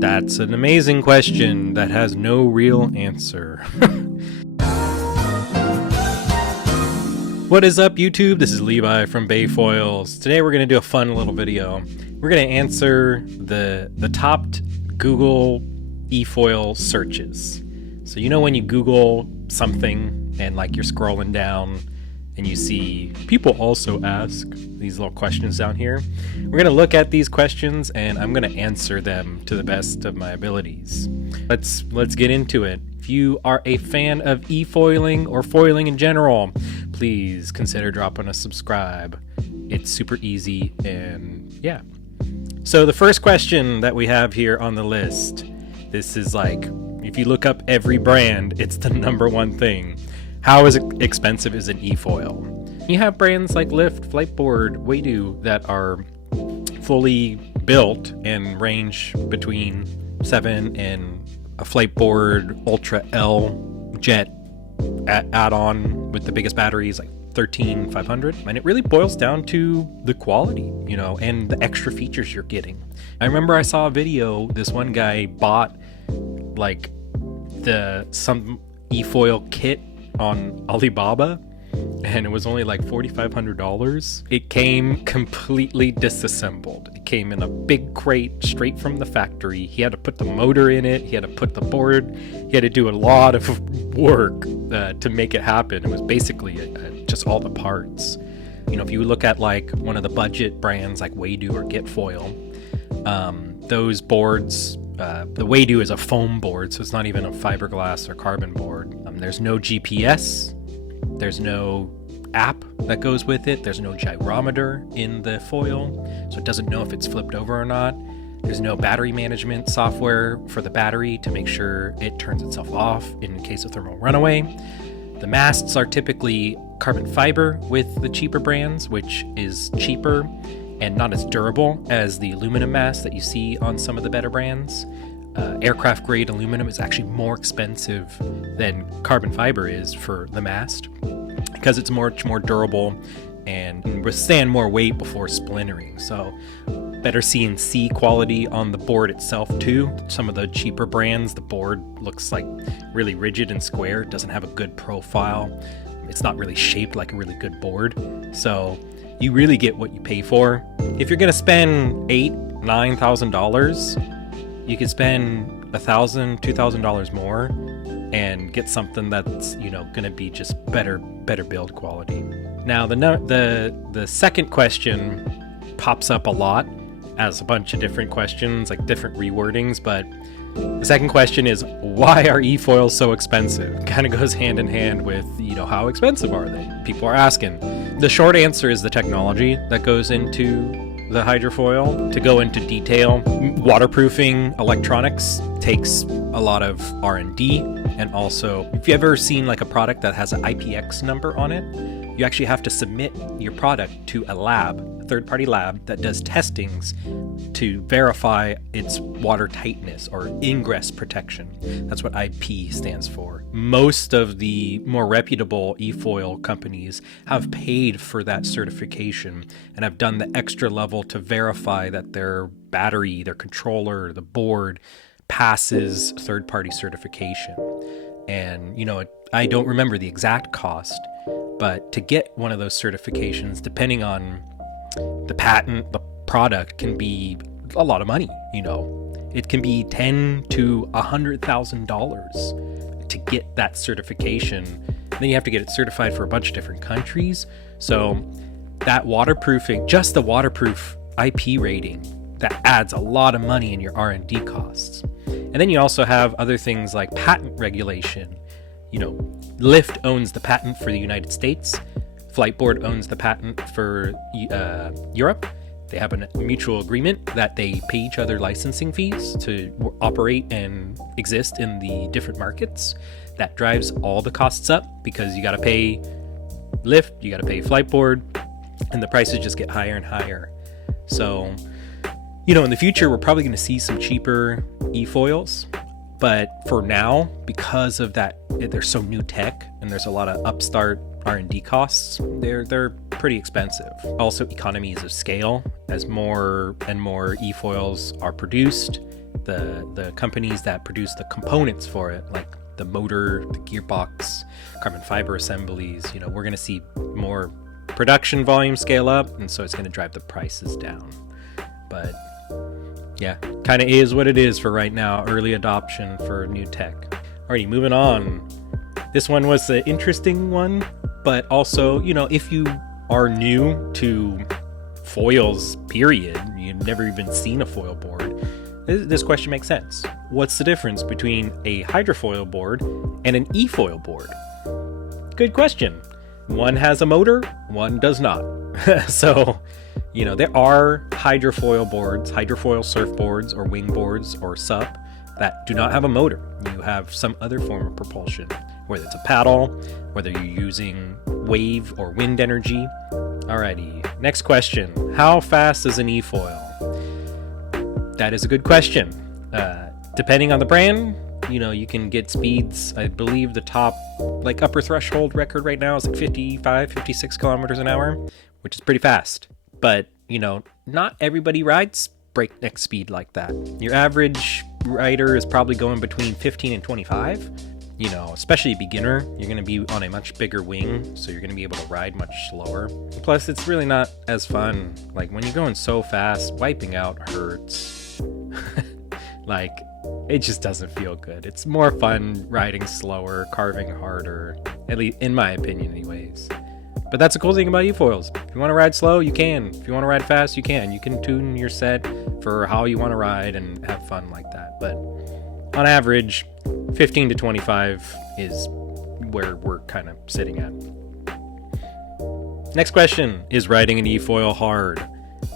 That's an amazing question that has no real answer. What is up, YouTube? This is Levi from Bayfoils. Today we're going to do a fun little video. We're going to answer the top Google efoil searches. So you know when you Google something and like you're scrolling down and you see people also ask these little questions down here. We're going to look at these questions and I'm going to answer them to the best of my abilities. Let's get into it. If you are a fan of efoiling or foiling in general, please consider dropping a subscribe. It's super easy, and yeah. So the first question that we have here on the list, this is like, if you look up every brand, it's the #1 thing. How expensive is an efoil? You have brands like Lift, Fliteboard, Waydoo that are fully built and range between $7 and a Fliteboard Ultra L jet add-on with the biggest batteries like 13,500, and it really boils down to the quality, you know, and the extra features you're getting. I remember I saw a video, this one guy bought like some efoil kit on Alibaba, and it was only like $4,500. It came completely disassembled. It came in a big crate straight from the factory. He had to put the motor in it. He had to put the board. He had to do a lot of work to make it happen. It was basically just all the parts. You know, if you look at like one of the budget brands like Waydoo or Jetfoil, those boards, the Waydoo is a foam board, so it's not even a fiberglass or carbon board. There's no GPS. There's no app that goes with it. There's no gyrometer in the foil, so it doesn't know if it's flipped over or not. There's no battery management software for the battery to make sure it turns itself off in case of thermal runaway. The masts are typically carbon fiber with the cheaper brands, which is cheaper and not as durable as the aluminum mast that you see on some of the better brands. Aircraft grade aluminum is actually more expensive than carbon fiber is for the mast because it's much more durable and withstand more weight before splintering. So better CNC quality on the board itself too. Some of the cheaper brands, the board looks like really rigid and square. It doesn't have a good profile. It's not really shaped like a really good board. So you really get what you pay for. If you're gonna spend $8,000, $9,000, you could spend $1,000, $2,000 more and get something that's, you know, gonna be just better build quality. Now the second question pops up a lot as a bunch of different questions, like different rewordings, but the second question is, why are efoils so expensive? Kind of goes hand in hand with, you know, how expensive are they? People are asking. The short answer is the technology that goes into the hydrofoil. To go into detail, waterproofing electronics takes a lot of R&D, and also if you've ever seen like a product that has an IPX number on it, you actually have to submit your product to a lab, a third-party lab that does testings to verify its water tightness or ingress protection. That's what IP stands for. Most of the more reputable efoil companies have paid for that certification and have done the extra level to verify that their battery, their controller, the board passes third-party certification. And, you know, I don't remember the exact cost, but to get one of those certifications, depending on the patent, the product can be a lot of money, you know. It can be $10,000 to $100,000 to get that certification. And then you have to get it certified for a bunch of different countries. So that waterproofing, just the waterproof IP rating, that adds a lot of money in your R&D costs. And then you also have other things like patent regulation. You know, Lift owns the patent for the United States. Fliteboard owns the patent for Europe. They have a mutual agreement that they pay each other licensing fees to operate and exist in the different markets. That drives all the costs up because you got to pay Lift, you got to pay Fliteboard, and the prices just get higher and higher. So, you know, in the future, we're probably going to see some cheaper efoils. But for now, because of that, they're so new tech and there's a lot of upstart R&D costs, they're pretty expensive. Also, economies of scale, as more and more efoils are produced the companies that produce the components for it, like the motor, the gearbox, carbon fiber assemblies, you know, we're going to see more production volume scale up, and so it's going to drive the prices down. But yeah, kind of is what it is for right now. Early adoption for new tech. Alrighty, moving on. This one was an interesting one, but also, you know, if you are new to foils, period, you've never even seen a foil board, this question makes sense. What's the difference between a hydrofoil board and an efoil board? Good question. One has a motor, one does not. So, you know, there are hydrofoil boards, hydrofoil surfboards or wingboards or SUP that do not have a motor. You have some other form of propulsion, whether it's a paddle, whether you're using wave or wind energy. Alrighty, next question. How fast is an efoil? That is a good question. Depending on the brand, you know, you can get speeds. I believe the top, like, upper threshold record right now is like 55, 56 kilometers an hour, which is pretty fast. But, you know, not everybody rides breakneck speed like that. Your average rider is probably going between 15 and 25. You know, especially a beginner, you're going to be on a much bigger wing, so you're going to be able to ride much slower. Plus, it's really not as fun. Like, when you're going so fast, wiping out hurts. Like, it just doesn't feel good. It's more fun riding slower, carving harder, at least in my opinion anyways. But that's the cool thing about efoils. If you want to ride slow, you can. If you want to ride fast, you can. You can tune your set for how you want to ride and have fun like that. But on average, 15 to 25 is where we're kind of sitting at. Next question, is riding an efoil hard?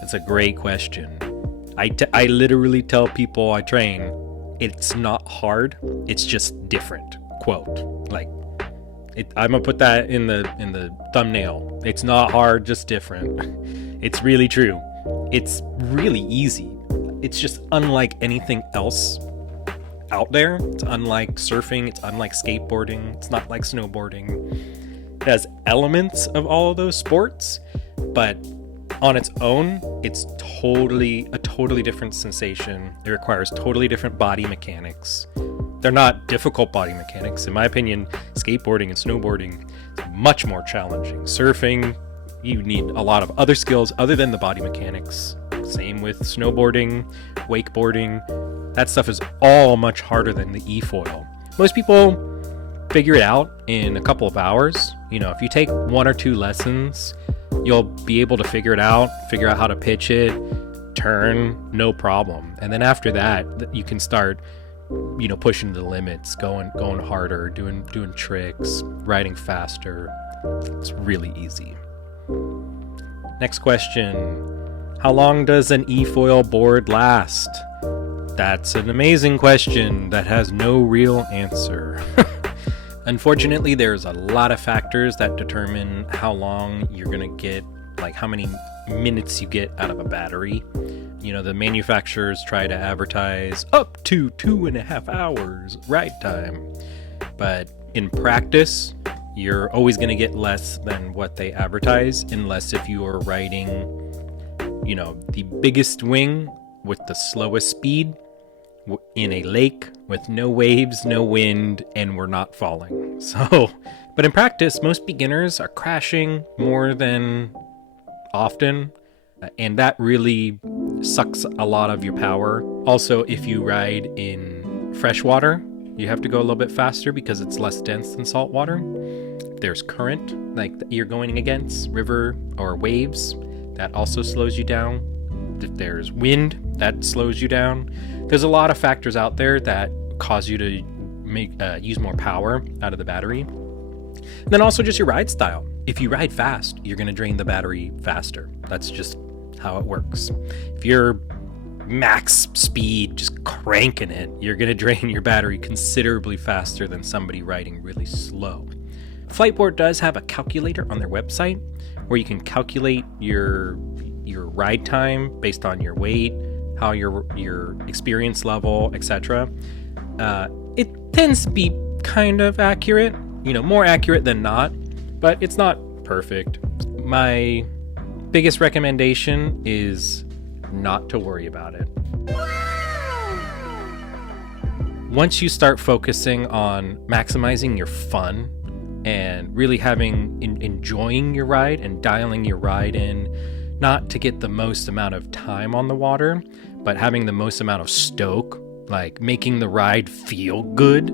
That's a great question. I literally tell people I train, it's not hard, it's just different. Quote. Like, I'm gonna put that in the thumbnail. It's not hard, just different. It's really true. It's really easy. It's just unlike anything else out there. It's unlike surfing, it's unlike skateboarding, it's not like snowboarding. It has elements of all of those sports, but on its own, it's a totally different sensation. It requires totally different body mechanics. They're not difficult body mechanics. In my opinion, skateboarding and snowboarding is much more challenging. Surfing, you need a lot of other skills other than the body mechanics. Same with snowboarding, wakeboarding. That stuff is all much harder than the efoil. Most people figure it out in a couple of hours. You know, if you take 1 or 2 lessons, you'll be able to figure out how to pitch it, turn, no problem. And then after that, you can start, you know, pushing the limits, going harder, doing tricks, riding faster. It's really easy. Next question. How long does an efoil board last? That's an amazing question that has no real answer. Unfortunately, there's a lot of factors that determine how long you're gonna get, like how many minutes you get out of a battery. You know, the manufacturers try to advertise up to 2.5 hours ride time. But in practice, you're always gonna get less than what they advertise, unless if you are riding, you know, the biggest wing with the slowest speed in a lake with no waves, no wind, and we're not falling. So, but in practice, most beginners are crashing more than often, and that really sucks a lot of your power. Also, if you ride in freshwater, you have to go a little bit faster because it's less dense than salt water. If there's current, like you're going against, river or waves, that also slows you down. If there's wind, that slows you down. There's a lot of factors out there that cause you to use more power out of the battery. And then also just your ride style. If you ride fast, you're going to drain the battery faster. That's just how it works. If you're max speed, just cranking it, you're going to drain your battery considerably faster than somebody riding really slow. Fliteboard does have a calculator on their website where you can calculate your ride time based on your weight, how your experience level, etc. It tends to be kind of accurate, you know, more accurate than not, but it's not perfect. My biggest recommendation is not to worry about it. Once you start focusing on maximizing your fun and really enjoying your ride and dialing your ride in, not to get the most amount of time on the water, but having the most amount of stoke, like making the ride feel good,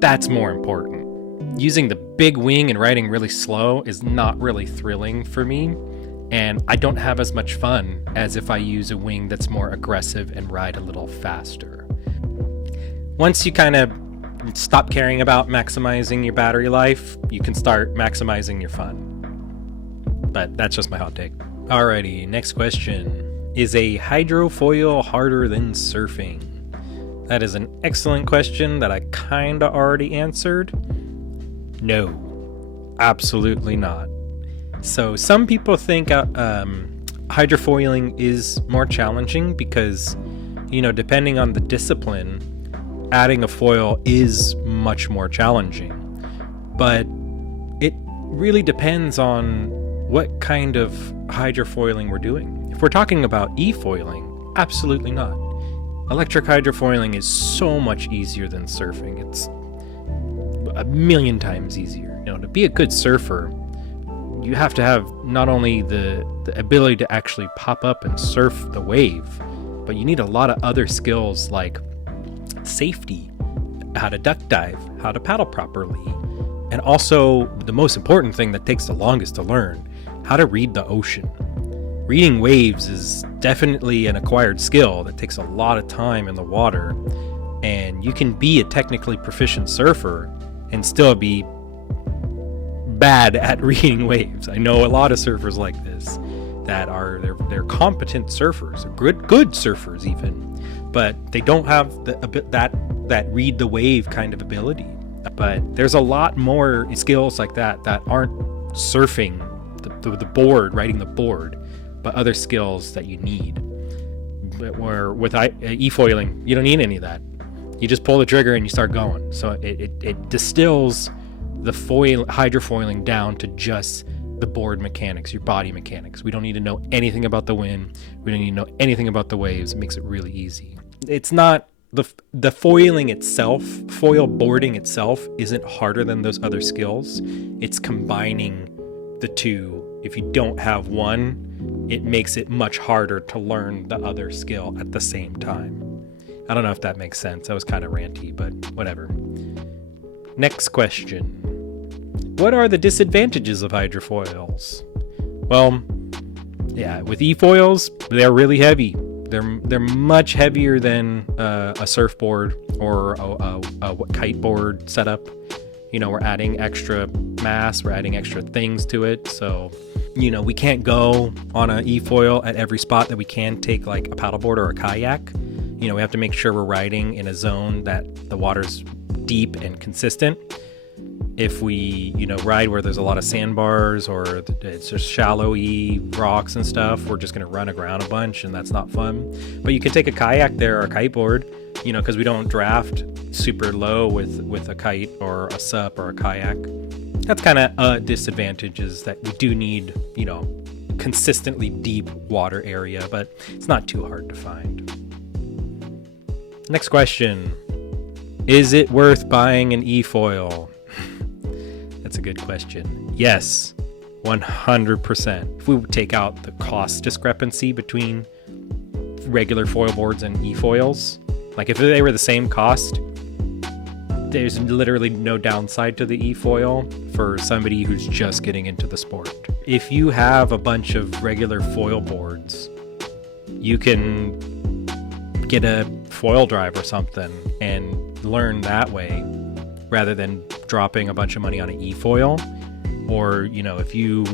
that's more important. Using the big wing and riding really slow is not really thrilling for me, and I don't have as much fun as if I use a wing that's more aggressive and ride a little faster. Once you kind of stop caring about maximizing your battery life, you can start maximizing your fun. But that's just my hot take. Alrighty, next question. Is a hydrofoil harder than surfing? That is an excellent question that I kinda already answered. No, absolutely not. So some people think hydrofoiling is more challenging because, depending on the discipline, adding a foil is much more challenging. But it really depends on what kind of hydrofoiling we're doing. If we're talking about efoiling, absolutely not. Electric hydrofoiling is so much easier than surfing. It's a million times easier. To be a good surfer, you have to have not only the ability to actually pop up and surf the wave, but you need a lot of other skills like safety, how to duck dive, how to paddle properly, and also the most important thing that takes the longest to learn, how to read the ocean. Reading waves is definitely an acquired skill that takes a lot of time in the water, and you can be a technically proficient surfer and still be bad at reading waves. I know a lot of surfers like this that they're competent surfers, good surfers even, but they don't have that read the wave kind of ability. But there's a lot more skills like that aren't surfing the board, riding the board, but other skills that you need. Where with efoiling, you don't need any of that. You just pull the trigger and you start going. So it distills the hydrofoiling down to just the board mechanics, your body mechanics. We don't need to know anything about the wind. We don't need to know anything about the waves. It makes it really easy. It's not the foiling itself, foil boarding itself isn't harder than those other skills. It's combining the two. If you don't have one, it makes it much harder to learn the other skill at the same time. I don't know if that makes sense. That was kind of ranty, but whatever. Next question. What are the disadvantages of hydrofoils? Well, yeah, with efoils, they're really heavy. They're much heavier than a surfboard or a kiteboard setup. We're adding extra mass, we're adding extra things to it. So, we can't go on an efoil at every spot that we can take like a paddleboard or a kayak. We have to make sure we're riding in a zone that the water's deep and consistent. If we, ride where there's a lot of sandbars or it's just shallowy rocks and stuff, we're just going to run aground a bunch, and that's not fun. But you can take a kayak there or a kiteboard, because we don't draft super low with a kite or a sup or a kayak. That's kind of a disadvantage, is that we do need, consistently deep water area, but it's not too hard to find. Next question. Is it worth buying an efoil? That's a good question. Yes, 100%. If we take out the cost discrepancy between regular foil boards and efoils, like if they were the same cost, there's literally no downside to the efoil for somebody who's just getting into the sport. If you have a bunch of regular foil boards, you can get a foil drive or something and learn that way rather than dropping a bunch of money on an efoil. Or, if you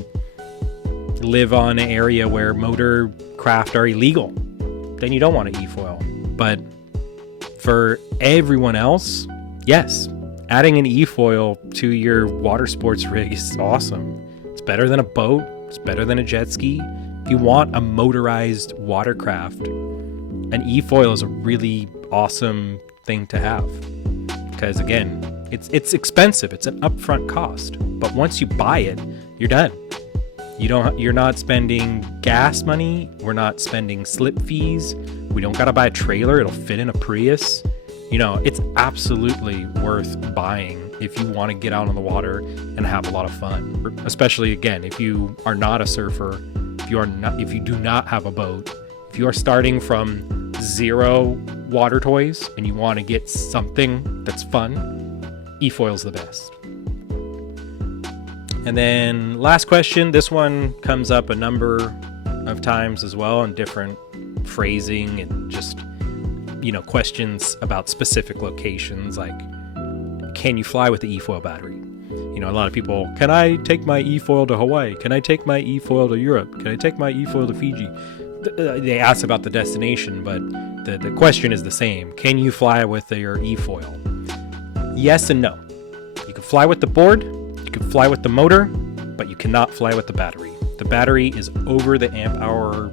live on an area where motor craft are illegal, then you don't want an efoil. But for everyone else, yes, adding an efoil to your water sports rig is awesome. It's better than a boat. It's better than a jet ski. If you want a motorized watercraft, an efoil is a really awesome thing to have. Because again, it's expensive. It's an upfront cost. But once you buy it, you're done. You're not spending gas money. We're not spending slip fees. We don't gotta buy a trailer. It'll fit in a Prius. you know, it's absolutely worth buying if you want to get out on the water and have a lot of fun. Especially, again, if you are not a surfer, if you do not have a boat, if you are starting from 0 water toys and you want to get something that's fun, efoil's the best. And then last question, this one comes up a number of times as well, in different phrasing and just, you know, questions about specific locations, like, can you fly with the efoil battery? You know, a lot of people, can I take my efoil to Hawaii? Can I take my efoil to Europe? Can I take my efoil to Fiji? They ask about the destination, but the question is the same. Can you fly with your efoil? Yes and no. You can fly with the board, you can fly with the motor, but you cannot fly with the battery. The battery is over the amp hour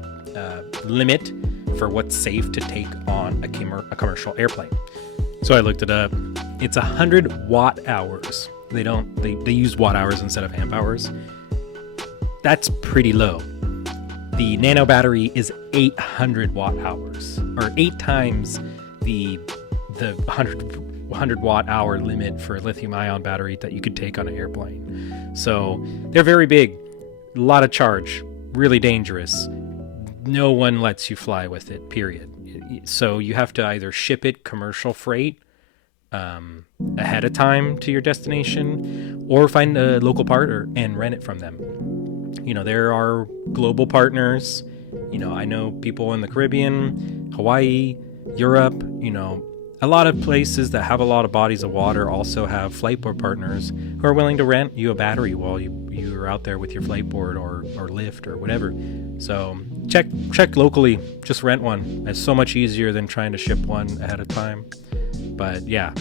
limit for what's safe to take on a commercial airplane. So I looked it up. It's 100 watt hours. They use watt hours instead of amp hours. That's pretty low. The nano battery is 800 watt hours, or 8 times the 100 watt hour limit for a lithium ion battery that you could take on an airplane. So they're very big, a lot of charge, really dangerous. No one lets you fly with it, period. So you have to either ship it commercial freight ahead of time to your destination, or find a local partner and rent it from them. You know, there are global partners. You know, I know people in the Caribbean, Hawaii, Europe, you know, a lot of places that have a lot of bodies of water also have Fliteboard partners who are willing to rent you a battery while you're out there with your Fliteboard or lift or whatever. So check locally, just rent one. It's so much easier than trying to ship one ahead of time. But yeah,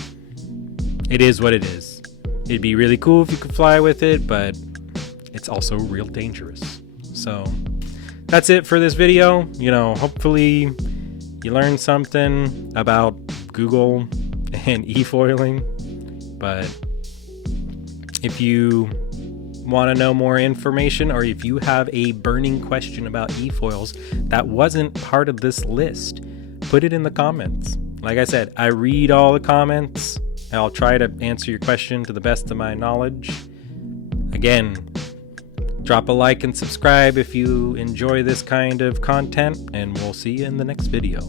it is what it is. It'd be really cool if you could fly with it, but it's also real dangerous. So that's it for this video. You know, hopefully you learned something about Google and efoiling. But if you want to know more information, or if you have a burning question about efoils that wasn't part of this list, put it in the comments. Like I said, I read all the comments. I'll try to answer your question to the best of my knowledge. Again, drop a like and subscribe if you enjoy this kind of content, and we'll see you in the next video.